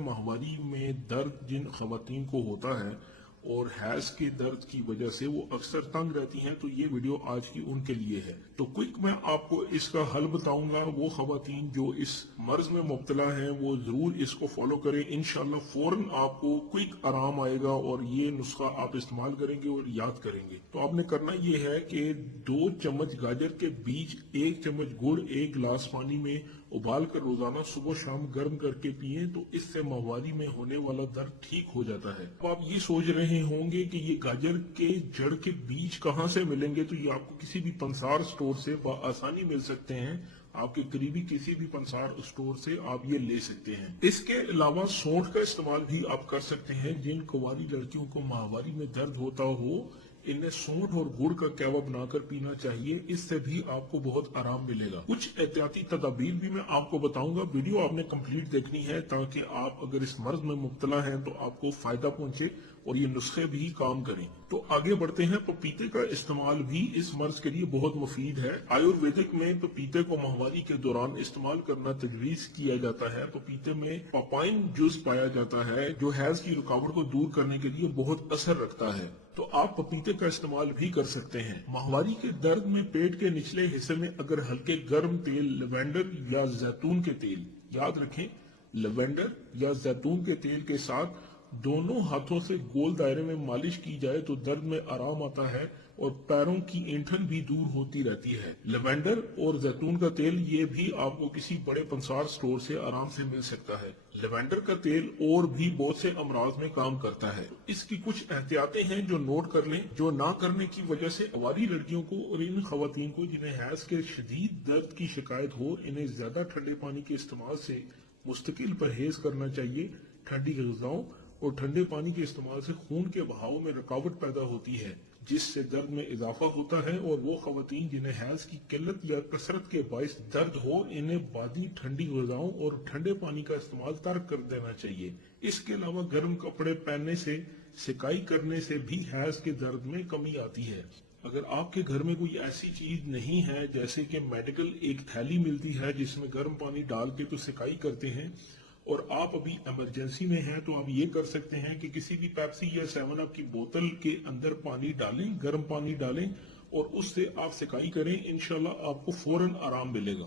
माहवारी में दर्द जिन खवातीन को होता है और हैज के दर्द की वजह से वो अक्सर तंग रहती हैं, तो ये वीडियो आज की उनके लिए है। तो क्विक मैं आपको इसका हल बताऊंगा। वो खवातीन जो इस मर्ज में मुब्तला हैं वो जरूर इसको फॉलो करें, इंशाल्लाह फौरन आपको क्विक आराम आएगा और ये नुस्खा आप इस्तेमाल करेंगे और याद करेंगे। तो आपने करना ये है कि 2 चम्मच गाजर के बीज, 1 चम्मच गुड़, 1 गिलास पानी में उबाल कर रोजाना सुबह शाम गर्म करके पिए, तो इससे माहवारी में होने वाला दर्द ठीक हो जाता है। अब आप ये सोच रहे होंगे कि ये गाजर के जड़ के बीज कहाँ से मिलेंगे, तो ये आपको किसी भी पंसार स्टोर से आसानी मिल सकते हैं। आपके करीबी किसी भी पंसार स्टोर से आप ये ले सकते हैं। इसके अलावा सौंठ का इस्तेमाल भी आप कर सकते हैं। जिन कुंवारी लड़कियों को माहवारी में दर्द होता हो, इन्हें सौंठ और गुड़ का कहवा बनाकर पीना चाहिए, इससे भी आपको बहुत आराम मिलेगा। कुछ एहतियाती तदाबीर भी मैं आपको बताऊंगा। वीडियो आपने कंप्लीट देखनी है ताकि आप अगर इस मर्ज में मुब्तला हैं तो आपको फायदा पहुंचे और ये नुस्खे भी काम करें। तो आगे बढ़ते हैं। पपीते का इस्तेमाल भी इस मर्ज के लिए बहुत मुफीद है। आयुर्वेदिक में पपीते को माहवारी के दौरान इस्तेमाल करना तजवीज किया जाता है। पपीते में पापाइन जूस पाया जाता है जो हैज की रुकावट को दूर करने के लिए बहुत असर रखता है। तो आप पपीते का इस्तेमाल भी कर सकते हैं। माहवारी के दर्द में पेट के निचले हिस्से में अगर हल्के गर्म तेल, लेवेंडर या जैतून के तेल, याद रखें लेवेंडर या जैतून के तेल के साथ दोनों हाथों से गोल दायरे में मालिश की जाए तो दर्द में आराम आता है और पैरों की ऐंठन भी दूर होती रहती है। लेवेंडर और जैतून का तेल ये भी आपको किसी बड़े पंसार स्टोर से आराम से मिल सकता है। लेवेंडर का तेल और भी बहुत से अमराज में काम करता है। इसकी कुछ एहतियातें हैं जो नोट कर लें, जो ना करने की वजह से कुंवारी लड़कियों को और इन खवातीन को जिन्हें हैज के शदीद दर्द की शिकायत हो, इन्हें ज्यादा ठंडे पानी के इस्तेमाल से मुस्तकिल परहेज करना चाहिए। ठंडी ग़िज़ाओं और ठंडे पानी के इस्तेमाल से खून के बहाव में रुकावट पैदा होती है, जिससे दर्द में इजाफा होता है। और वो खवातीन जिन्हें हैज की किल्लत या कसरत के बायस दर्द हो, इन्हें बादी ठंडी ग़िज़ाओं और ठंडे पानी का इस्तेमाल तर्क कर देना चाहिए। इसके अलावा गर्म कपड़े पहनने से, सिकाई करने से भी हैज के दर्द में कमी आती है। अगर आपके घर में कोई ऐसी चीज नहीं है, जैसे कि मेडिकल एक थैली मिलती है जिसमें गर्म पानी डाल के तो सिकाई करते हैं, और आप अभी इमरजेंसी में हैं, तो आप ये कर सकते हैं कि किसी भी पेप्सी या 7 अप की बोतल के अंदर पानी डालें, गर्म पानी डालें और उससे आप सिकाई करें। इंशाल्लाह आपको फौरन आराम मिलेगा।